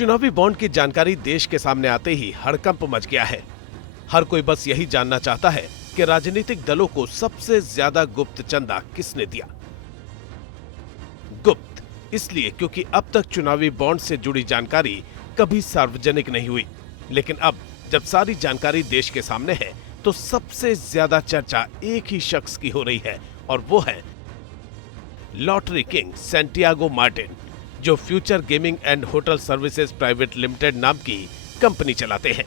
चुनावी बॉन्ड की जानकारी देश के सामने आते ही हड़कंप मच गया है। हर कोई बस यही जानना चाहता है कि राजनीतिक दलों को सबसे ज्यादा गुप्त चंदा किसने दिया। गुप्त इसलिए क्योंकि अब तक चुनावी बॉन्ड से जुड़ी जानकारी कभी सार्वजनिक नहीं हुई, लेकिन अब जब सारी जानकारी देश के सामने है तो सबसे ज्यादा चर्चा एक ही शख्स की हो रही है और वो है लॉटरी किंग सैंटियागो मार्टिन, जो future gaming and hotel services private limited नाम की कंपनी चलाते हैं।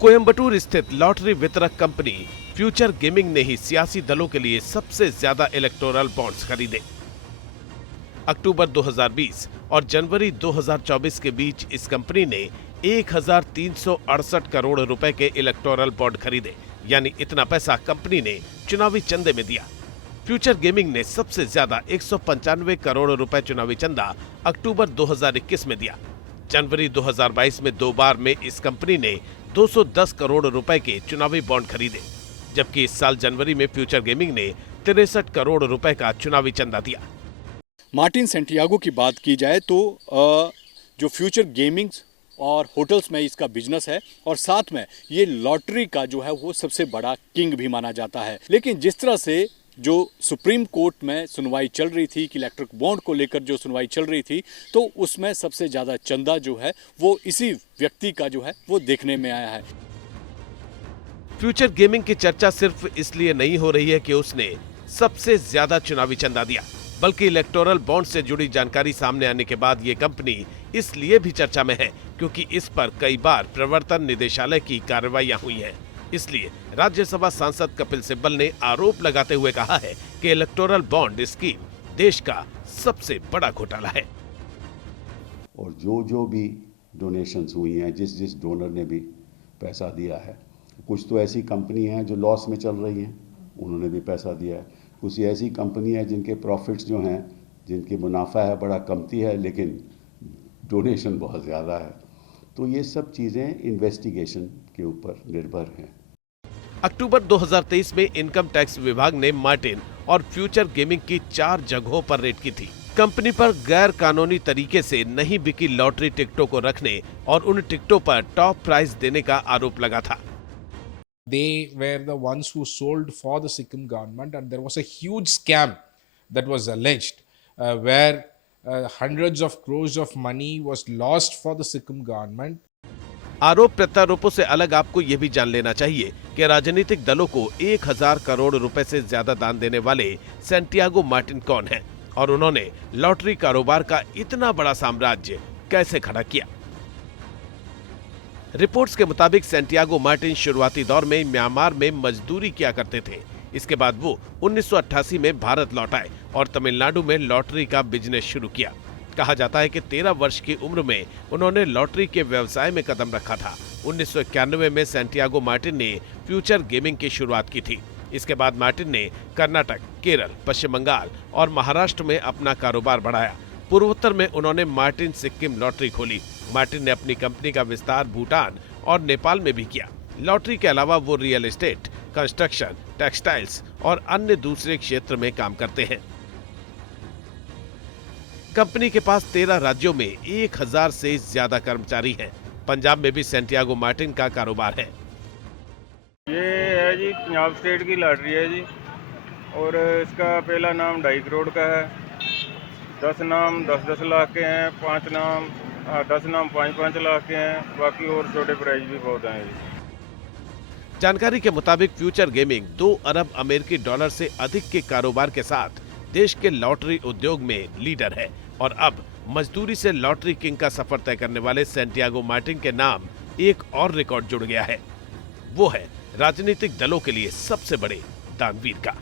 कोयंबटूर स्थित लॉटरी वितरक कंपनी फ्यूचर गेमिंग ने ही सियासी दलों के लिए सबसे ज्यादा इलेक्टोरल बॉन्ड्स खरीदे। अक्टूबर 2020 और जनवरी 2024 के बीच इस कंपनी ने 1368 करोड़ रुपए के इलेक्टोरल बॉन्ड खरीदे, यानी इतना पैसा कंपनी ने चुनावी चंदे में दिया। फ्यूचर गेमिंग ने सबसे ज्यादा 195 करोड़ रुपए चुनावी चंदा अक्टूबर 2021 में दिया। जनवरी 2022 में दो बार में इस कंपनी ने 210 करोड़ रुपए के चुनावी बॉन्ड खरीदे, जबकि इस साल जनवरी में फ्यूचर गेमिंग ने 63 करोड़ रुपए का चुनावी चंदा दिया। मार्टिन सैंटियागो की बात की जाए तो जो फ्यूचर गेमिंग और होटल्स में इसका बिजनेस है और साथ में ये लॉटरी का जो है वो सबसे बड़ा किंग भी माना जाता है। लेकिन जिस तरह से जो सुप्रीम कोर्ट में सुनवाई चल रही थी कि इलेक्ट्रिक बॉन्ड को लेकर जो सुनवाई चल रही थी, तो उसमें सबसे ज़्यादा चंदा जो है वो इसी व्यक्ति का जो है वो देखने में आया है। फ्यूचर गेमिंग की चर्चा सिर्फ इसलिए नहीं हो रही है कि उसने सबसे ज्यादा चुनावी चंदा दिया, बल्कि इलेक्टोरल बॉन्ड से जुड़ी जानकारी सामने आने के बाद ये कंपनी इसलिए भी चर्चा में है क्योंकि इस पर कई बार प्रवर्तन निदेशालय की कार्रवाइयां हुई हैं। इसलिए राज्यसभा सांसद कपिल सिब्बल ने आरोप लगाते हुए कहा है कि इलेक्टोरल बॉन्ड स्कीम देश का सबसे बड़ा घोटाला है। और जो भी डोनेशंस हुई हैं, जिस डोनर ने भी पैसा दिया है, कुछ तो ऐसी कंपनी हैं जो लॉस में चल रही हैं, उन्होंने भी पैसा दिया है। कुछ ऐसी कंपनी है जिनके प्रॉफिट्स जो हैं, जिनकी मुनाफा है बड़ा कमती है, लेकिन डोनेशन बहुत ज़्यादा है। तो ये सब चीज़ें इन्वेस्टिगेशन के ऊपर निर्भर हैं। अक्टूबर 2023 में इनकम टैक्स विभाग ने मार्टिन और फ्यूचर गेमिंग की 4 जगहों पर रेड की थी। कंपनी पर गैर कानूनी तरीके से नहीं बिकी लॉटरी टिकटों को रखने और उन टिकटों पर टॉप प्राइस देने का आरोप लगा था। They were the ones who sold for the Sikkim government, and there was a huge scam that was alleged where hundreds of crores of money was lost for the Sikkim government. आरोप प्रत्यारोपों से अलग आपको यह भी जान लेना चाहिए कि राजनीतिक दलों को 1000 करोड़ रुपए से ज्यादा दान देने वाले सैंटियागो मार्टिन कौन हैं और उन्होंने लॉटरी कारोबार का इतना बड़ा साम्राज्य कैसे खड़ा किया। रिपोर्ट्स के मुताबिक सैंटियागो मार्टिन शुरुआती दौर में म्यांमार में मजदूरी किया करते थे। इसके बाद वो 1988 में भारत लौट आए और तमिलनाडु में लॉटरी का बिजनेस शुरू किया। कहा जाता है कि 13 वर्ष की उम्र में उन्होंने लॉटरी के व्यवसाय में कदम रखा था। 1991 में सैंटियागो मार्टिन ने फ्यूचर गेमिंग की शुरुआत की थी। इसके बाद मार्टिन ने कर्नाटक, केरल, पश्चिम बंगाल और महाराष्ट्र में अपना कारोबार बढ़ाया। पूर्वोत्तर में उन्होंने मार्टिन सिक्किम लॉटरी खोली। मार्टिन ने अपनी कंपनी का विस्तार भूटान और नेपाल में भी किया। लॉटरी के अलावा वो रियल एस्टेट, कंस्ट्रक्शन, टेक्सटाइल्स और अन्य दूसरे क्षेत्र में काम करते हैं। कंपनी के पास 13 राज्यों में 1000 से ज्यादा कर्मचारी हैं। पंजाब में भी सैंटियागो मार्टिन का कारोबार है। ये है जी पंजाब स्टेट की लॉटरी है जी, और इसका पहला नाम 2.5 करोड़ का है। 10 नाम 10-10 लाख के हैं, 10 नाम 5-5 लाख के हैं, बाकी और छोटे प्राइज भी बहुत हैं जी। जानकारी के मुताबिक फ्यूचर गेमिंग 2 अरब अमेरिकी डॉलर से अधिक के कारोबार के साथ देश के लॉटरी उद्योग में लीडर है और अब मजदूरी से लॉटरी किंग का सफर तय करने वाले सैंटियागो मार्टिन के नाम एक और रिकॉर्ड जुड़ गया है। वो है राजनीतिक दलों के लिए सबसे बड़े दानवीर का।